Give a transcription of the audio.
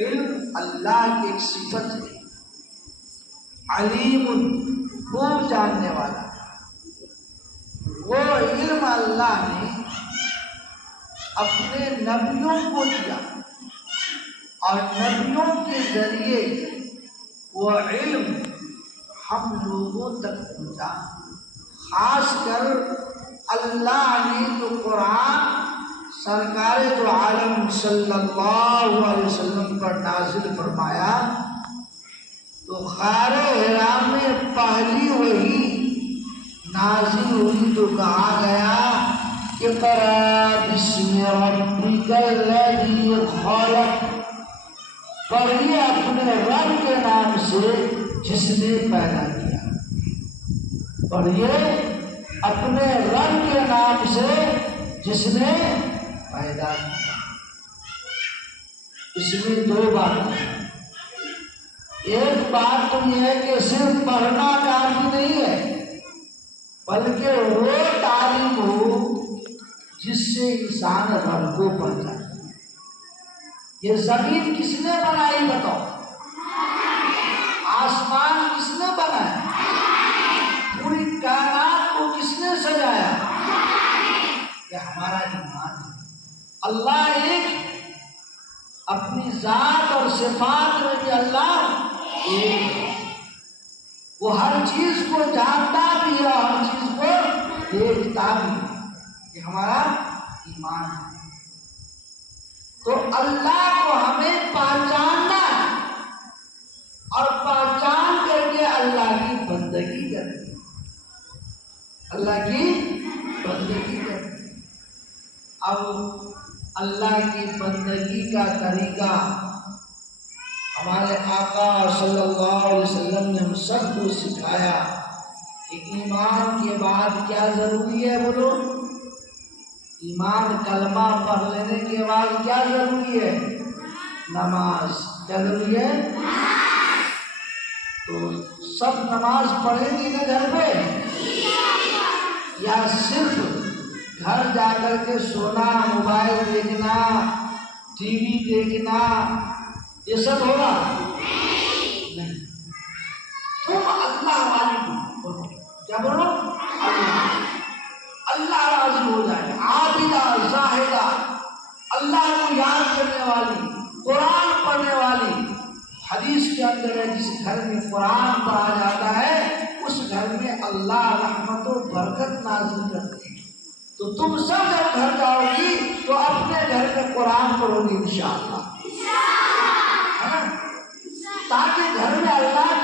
علم اللہ کی ایک صفت ہے، علیم خوب جاننے والا۔ وہ علم اللہ نے اپنے نبیوں کو دیا اور نبیوں کے ذریعے وہ علم ہم لوگوں تک پہنچا۔ خاص کر اللہ نے جو قرآن سرکار جو عالم صلی اللہ علیہ وسلم پر نازل فرمایا تو غار حرا میں پہلی وحی نازل ہوئی تو کہا گیا اقرأ بسم ربک الذی خلق، پڑھیے اپنے رب کے نام سے جس نے پیدا کیا، پڑھیے اپنے رب کے نام سے جس نے پیدا کیا۔ اس میں دو باتیں ہیں۔ ایک بات تو یہ ہے کہ صرف پڑھنا کافی نہیں ہے، بلکہ وہ تعلیم ہو جس سے انسان رب کو پہچانے۔ یہ زمین کس نے بنائی بتاؤ؟ آسمان کس نے بنایا؟ پوری کائنات کو کس نے سجایا؟ یہ ہمارا ایمان ہے۔ اللہ ایک، اپنی ذات اور صفات میں بھی اللہ ایک ہے۔ وہ ہر چیز کو جانتا بھی ہے، ہر چیز کو دیکھتا بھی ہے۔ یہ ہمارا ایمان ہے۔ تو اللہ کو ہمیں پہچاننا ہے اور پہچان کر کے اللہ کی بندگی کرنی ہے، اللہ کی بندگی کرنی ہے۔ اب اللہ کی بندگی کا طریقہ ہمارے آقا صلی اللہ علیہ وسلم نے ہم سب کو سکھایا کہ ایمان کے بعد کیا ضروری ہے؟ بولو، ایمان کلمہ پڑھ لینے کے بعد کیا ضروری ہے؟ نماز۔ کیا ضروری ہے؟ تو سب نماز پڑھیں گی نا گھر پہ، یا صرف گھر جا کر کے سونا، موبائل دیکھنا، ٹی وی دیکھنا، یہ سب ہوگا؟ نہیں۔ تم اللہ والی بولو، کیا بولو؟ اللہ راضی ہو جائے، عابدہ زاہدہ، اللہ کو یاد کرنے والی، قرآن پڑھنے والی۔ حدیث کے اندر ہے جس گھر میں قرآن پڑھا جاتا ہے اس گھر میں اللہ رحمت و برکت نازل کرتے ہیں۔ تو تم سب جب گھر جاؤ گی تو اپنے گھر میں قرآن پڑھو گی انشاءاللہ، تاکہ گھر میں اللہ